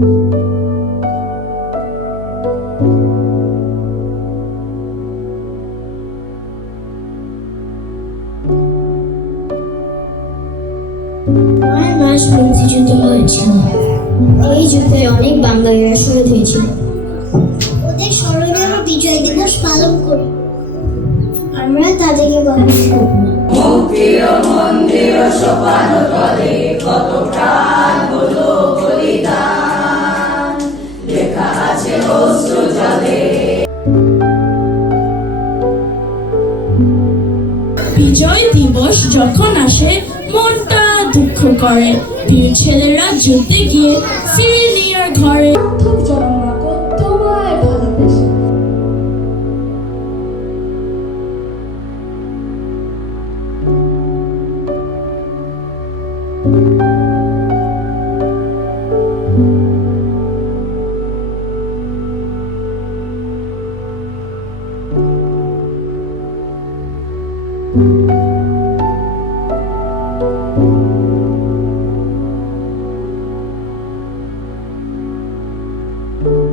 মাস মুক্তিযুদ্ধ হয়েছিল। এই যুদ্ধে অনেক বাঙালিরা শহীদ হয়েছিল। ওদের স্মরণে আমরা বিজয় দিবস পালন করি। আমরা তাদেরকে কখনো ভুলব না। মুক্তির মন্দির সোপান তলে কত প্রাণ হলো বলিদান, লেখা আছে অশ্রু জলে। বিজয় দিবস যখন আসে মনটা দুঃখ করে, বীর ছেলেরা যুদ্ধে গিয়ে ফিরে নিয়ে ঘরে। তোমায় ভালোবেসে Thank you.